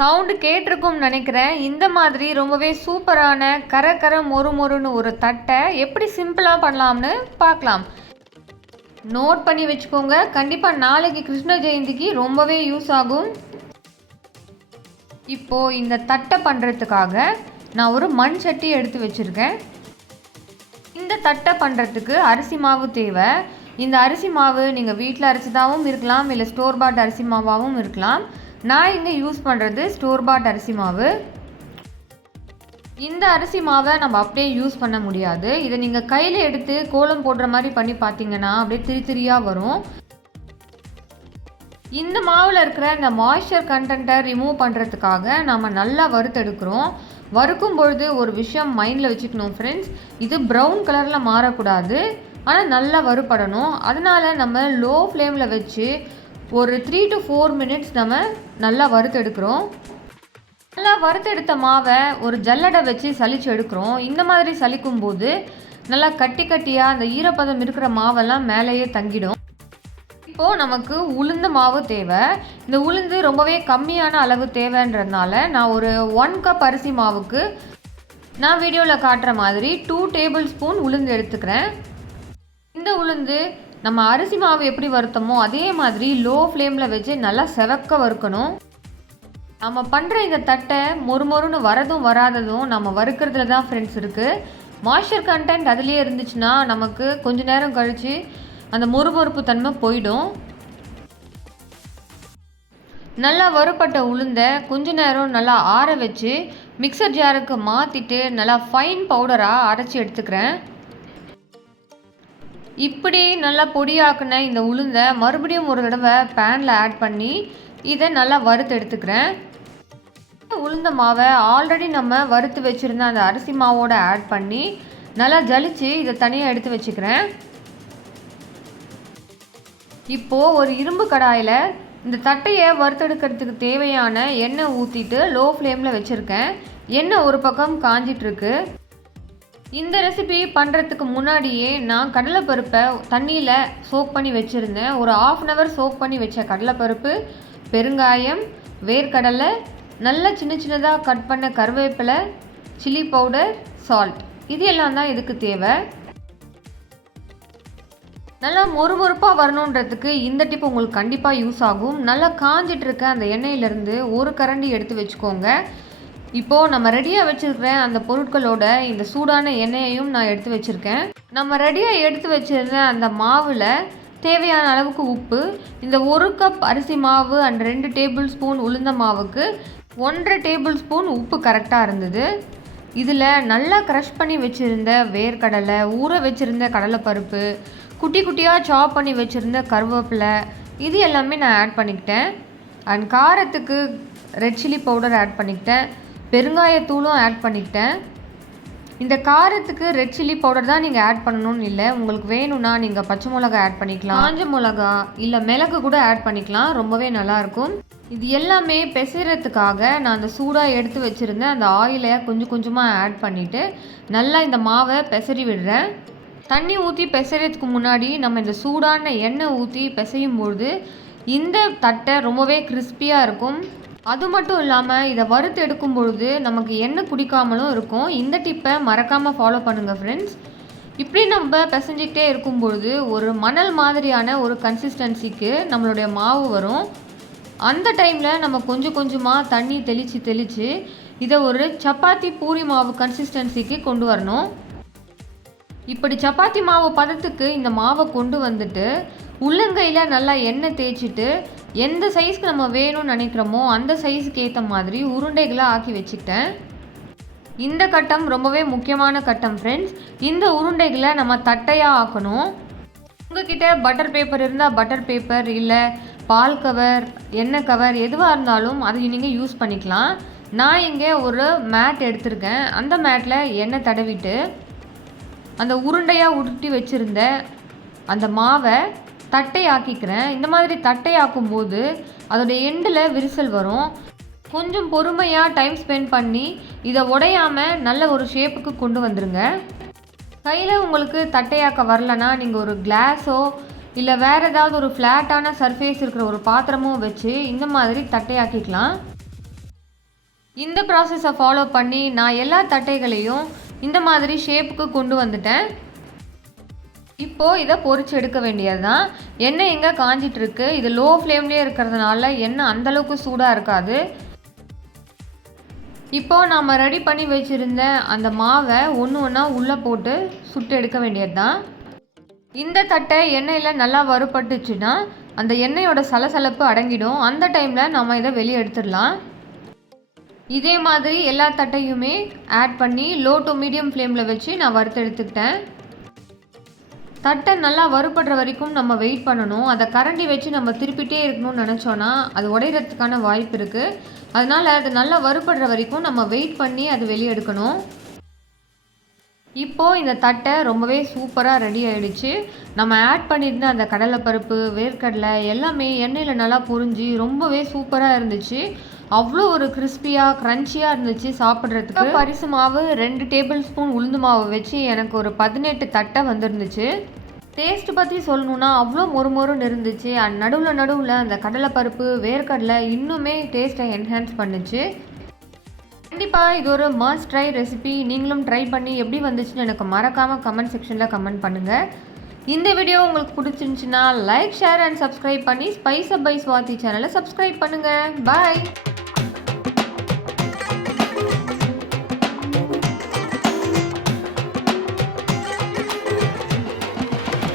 Sound கேட்டிருக்கும்னு நினைக்கிறேன். இந்த மாதிரி ரொம்பவே சூப்பரான கர மொறு மொறுன்னு ஒரு தட்டை எப்படி சிம்பிளாக பண்ணலாம்னு பார்க்கலாம். நோட் பண்ணி வச்சுக்கோங்க. கண்டிப்பாக நாளைக்கு கிருஷ்ண ஜெயந்திக்கு ரொம்பவே யூஸ் ஆகும். இப்போது இந்த தட்டை பண்ணுறதுக்காக நான் ஒரு மண் சட்டி எடுத்து வச்சுருக்கேன். இந்த தட்டை பண்ணுறதுக்கு அரிசி மாவு தேவை. இந்த அரிசி மாவு நீங்கள் வீட்டில் அரைச்சதாகவும் இருக்கலாம், இல்லை ஸ்டோர் பாட் அரிசி மாவாகவும் இருக்கலாம். நான் இங்கே யூஸ் பண்ணுறது ஸ்டோர் பாட் அரிசி மாவு. இந்த அரிசி மாவை நம்ம அப்படியே யூஸ் பண்ண முடியாது. இதை நீங்கள் கையில் எடுத்து கோலம் போடுற மாதிரி பண்ணி பார்த்தீங்கன்னா அப்படியே திரியாக வரும். இந்த மாவில் இருக்கிற இந்த மாய்ஸ்சர் கண்டென்ட்டை ரிமூவ் பண்ணுறதுக்காக நம்ம நல்லா வறுத்தெடுக்கிறோம். வறுக்கும் பொழுது ஒரு விஷயம் மைண்டில் வச்சுக்கணும் ஃப்ரெண்ட்ஸ், இது ப்ரௌன் கலரில் மாறக்கூடாது, ஆனால் நல்லா வறுபடணும். அதனால் நம்ம லோ ஃப்ளேமில் வச்சு ஒரு 3 to 4 மினிட்ஸ் நம்ம நல்லா வறுத்தெடுக்கிறோம். நல்லா வறுத்தெடுத்த மாவை ஒரு ஜல்லடை வச்சு சலிச்சு எடுக்கிறோம். இந்த மாதிரி சலிக்கும் போது நல்லா கட்டியாக அந்த ஈரப்பதம் இருக்கிற மாவெல்லாம் மேலேயே தங்கிடும். இப்போது நமக்கு உளுந்த மாவு தேவை. இந்த உளுந்து ரொம்பவே கம்மியான அளவு தேவைன்றதுனால நான் ஒரு 1 கப் அரிசி மாவுக்கு நான் வீடியோவில் காட்டுற மாதிரி 2 டேபிள் ஸ்பூன் உளுந்து எடுத்துக்கிறேன். இந்த உளுந்து நம்ம அரிசி மாவு எப்படி வறுத்தோமோ அதே மாதிரி லோ ஃப்ளேமில் வச்சு நல்லா செவக்க வறுக்கணும். நம்ம பண்ணுற இந்த தட்டை மொறுமொறுன்னு வரதும் வராததும் நம்ம வறுக்கிறதுல தான் ஃப்ரெண்ட்ஸ் இருக்குது. மாய்ஸ்சர் கண்டென்ட் அதுலேயே இருந்துச்சுன்னா நமக்கு கொஞ்ச நேரம் கழித்து அந்த மொறுமொறுப்பு தன்மை போயிடும். நல்லா வறுப்பட்ட உளுந்தை கொஞ்ச நேரம் நல்லா ஆற வச்சு மிக்சர் ஜாருக்கு மாற்றிட்டு நல்லா ஃபைன் பவுடராக அரைச்சி எடுத்துக்கிறேன். இப்படி நல்லா பொடியாக்குன இந்த உளுந்தை மறுபடியும் ஒரு தடவை பேனில் ஆட் பண்ணி இதை நல்லா வறுத்து எடுத்துக்கிறேன். உளுந்த மாவை ஆல்ரெடி நம்ம வறுத்து வச்சுருந்த அந்த அரிசி மாவோடு ஆட் பண்ணி நல்லா ஜலிச்சு இதை தனியாக எடுத்து வச்சுக்கிறேன். இப்போது ஒரு இரும்பு கடாயில் இந்த தட்டையை வறுத்தெடுக்கிறதுக்கு தேவையான எண்ணெய் ஊற்றிட்டு லோ ஃப்ளேமில் வச்சுருக்கேன். எண்ணெய் ஒரு பக்கம் காஞ்சிட்ருக்கு. இந்த ரெசிபி பண்ணுறதுக்கு முன்னாடியே நான் கடலைப்பருப்பை தண்ணியில் சோக் பண்ணி வச்சுருந்தேன். ஒரு 1/2 hour சோக் பண்ணி வச்ச கடலைப்பருப்பு, பெருங்காயம், வேர்க்கடலை, நல்ல சின்னதாக கட் பண்ண கருவேப்பிலை, சில்லி பவுடர், சால்ட், இது எல்லாம் தான் இதுக்கு தேவை. நல்லா மொறுமொறுப்பாக வரணுன்றதுக்கு இந்த டிப் உங்களுக்கு கண்டிப்பாக யூஸ் ஆகும். நல்லா காஞ்சிட்ருக்க அந்த எண்ணெயிலேருந்து ஒரு கரண்டி எடுத்து வச்சுக்கோங்க. இப்போது நம்ம ரெடியாக வச்சுருக்கிற அந்த பொருட்களோட இந்த சூடான எண்ணெயையும் நான் எடுத்து வச்சுருக்கேன். நம்ம ரெடியாக எடுத்து வச்சுருந்த அந்த மாவில் தேவையான அளவுக்கு உப்பு, இந்த 1 கப் அரிசி மாவு அண்ட் 2 டேபிள் ஸ்பூன் உளுந்த மாவுக்கு 1.5 டேபிள் ஸ்பூன் உப்பு கரெக்டாக இருந்தது. இதில் நல்லா க்ரஷ் பண்ணி வச்சுருந்த வேர்க்கடலை, ஊற வச்சுருந்த கடலைப்பருப்பு, குட்டியாக சாப் பண்ணி வச்சுருந்த கருவேப்பிலை, இது எல்லாமே நான் ஆட் பண்ணிக்கிட்டேன். அண்ட் காரத்துக்கு ரெட் சில்லி பவுடர் ஆட் பண்ணிக்கிட்டேன், பெருங்காயத்தூளும் ஆட் பண்ணிக்கிட்டேன். இந்த காரத்துக்கு ரெட் சில்லி பவுடர் தான் நீங்கள் ஆட் பண்ணணும்னு இல்லை, உங்களுக்கு வேணும்னா நீங்கள் பச்சை மிளகா ஆட் பண்ணிக்கலாம், காஞ்ச மிளகா இல்லை மிளகு கூட ஆட் பண்ணிக்கலாம், ரொம்பவே நல்லாயிருக்கும். இது எல்லாமே பிசைறதுக்காக நான் அந்த சூடாக எடுத்து வச்சுருந்தேன் அந்த ஆயிலை கொஞ்சமாக ஆட் பண்ணிவிட்டு நல்லா இந்த மாவை பிசறி விடுறேன். தண்ணி ஊற்றி பிசைறதுக்கு முன்னாடி நம்ம இந்த சூடான எண்ணெய் ஊற்றி பிசையும் பொழுது இந்த தட்டை ரொம்பவே கிறிஸ்பியாக இருக்கும். அது மட்டும் இல்லாமல் இதை வறுத்து எடுக்கும் பொழுது நமக்கு எண்ணெய் குடிக்காமலும் இருக்கும். இந்த டிப்பை மறக்காமல் ஃபாலோ பண்ணுங்கள் ஃப்ரெண்ட்ஸ். இப்படி நம்ம பிசைஞ்சிக்கிட்டே இருக்கும் பொழுது ஒரு மணல் மாதிரியான ஒரு கன்சிஸ்டன்சிக்கு நம்மளுடைய மாவு வரும். அந்த டைமில் நம்ம கொஞ்சமாக தண்ணி தெளித்து இதை ஒரு சப்பாத்தி பூரி மாவு கன்சிஸ்டன்சிக்கு கொண்டு வரணும். இப்படி சப்பாத்தி மாவு பதத்துக்கு இந்த மாவை கொண்டு வந்துட்டு உள்ளங்கையில் நல்லா எண்ணெய் தேய்ச்சிட்டு எந்த சைஸ்க்கு நம்ம வேணும்னு நினைக்கிறோமோ அந்த சைஸுக்கு ஏற்ற மாதிரி உருண்டைகளை ஆக்கி வச்சுக்கிட்டேன். இந்த கட்டம் ரொம்பவே முக்கியமான கட்டம் ஃப்ரெண்ட்ஸ். இந்த உருண்டைகளை நம்ம தட்டையாக ஆக்கணும். உங்ககிட்ட பட்டர் பேப்பர் இருந்தால் பட்டர் பேப்பர், இல்லை பால் கவர், எண்ணெய் கவர் எதுவாக இருந்தாலும் அதை நீங்கள் யூஸ் பண்ணிக்கலாம். நான் இங்கே ஒரு மேட் எடுத்திருக்கேன். அந்த மேட்டில் எண்ணெய் தடவிட்டு அந்த உருண்டையாக உருட்டி வச்சுருந்த அந்த மாவை தட்டையாக்கிக்கிறேன். இந்த மாதிரி தட்டையாக்கும் போது அதோடைய எண்டில் விரிசல் வரும். கொஞ்சம் பொறுமையாக டைம் ஸ்பெண்ட் பண்ணி இதை உடையாமல் நல்ல ஒரு ஷேப்புக்கு கொண்டு வந்துடுங்க. கையில் உங்களுக்கு தட்டையாக்க வரலன்னா நீங்கள் ஒரு கிளாஸோ இல்லை வேறு ஏதாவது ஒரு ஃப்ளாட்டான சர்ஃபேஸ் இருக்கிற ஒரு பாத்திரமும் வச்சு இந்த மாதிரி தட்டையாக்கிக்கலாம். இந்த ப்ராசஸை ஃபாலோ பண்ணி நான் எல்லா தட்டைகளையும் இந்த மாதிரி ஷேப்புக்கு கொண்டு வந்துட்டேன். இப்போது இதை பொரிச்சு எடுக்க வேண்டியது தான். எண்ணெய் எங்கே காஞ்சிட்ருக்கு. இது லோ ஃப்ளேம்லேயே இருக்கிறதுனால எண்ணெய் அந்தளவுக்கு சூடாக இருக்காது. இப்போது நம்ம ரெடி பண்ணி வச்சுருந்த அந்த மாவை ஒன்று ஒன்றா உள்ளே போட்டு சுட்டு எடுக்க வேண்டியது தான். இந்த தட்டை எண்ணெயில் நல்லா வறுபட்டுச்சுன்னா அந்த எண்ணெயோட சலசலப்பு அடங்கிடும். அந்த டைமில் நம்ம இதை வெளியே எடுத்துடலாம். இதே மாதிரி எல்லா தட்டையுமே ஆட் பண்ணி லோ டு மீடியம் ஃப்ளேமில் வச்சு நான் வறுத்து எடுத்துக்கிட்டேன். தட்டை நல்லா வறுபடுற வரைக்கும் நம்ம வெயிட் பண்ணணும். அதை கரண்டி வச்சு நம்ம திருப்பிட்டே இருக்கணும்னு நினச்சோன்னா அது உடையிறதுக்கான வாய்ப்பு இருக்குது. அதனால் அது நல்லா வறுபடுற வரைக்கும் நம்ம வெயிட் பண்ணி அது வெளியே எடுக்கணும். இப்போது இந்த தட்டை ரொம்பவே சூப்பராக ரெடி ஆகிடுச்சு. நம்ம ஆட் பண்ணியிருந்த அந்த கடலைப்பருப்பு, வேர்க்கடலை எல்லாமே எண்ணெயில் நல்லா பொரிஞ்சு ரொம்பவே சூப்பராக இருந்துச்சு. அவ்வளோ ஒரு கிறிஸ்பியாக க்ரன்ச்சியாக இருந்துச்சு சாப்பிட்றதுக்கு. பரிசு மாவு 2 டேபிள் ஸ்பூன் உளுந்து மாவு வச்சு எனக்கு ஒரு 18 தட்டை வந்துருந்துச்சு. டேஸ்ட்டு பற்றி சொல்லணுன்னா அவ்வளோ மொறுமொறுன்னு இருந்துச்சு. நடுவில் அந்த கடலைப்பருப்பு, வேர்க்கடலை இன்னுமே டேஸ்ட்டை என்ஹான்ஸ் பண்ணுச்சு. கண்டிப்பாக இது ஒரு மஸ்ட் ட்ரை ரெசிபி. நீங்களும் ட்ரை பண்ணி எப்படி வந்துச்சுன்னு எனக்கு மறக்காமல் கமெண்ட் செக்ஷனில் கமெண்ட் பண்ணுங்கள். இந்த வீடியோ உங்களுக்கு பிடிச்சிருந்துச்சுன்னா லைக், ஷேர் அண்ட் சப்ஸ்கிரைப் பண்ணி ஸ்பைஸ் அப் பை ஸ்வாதி சேனலை சப்ஸ்கிரைப் பண்ணுங்கள். பாய்.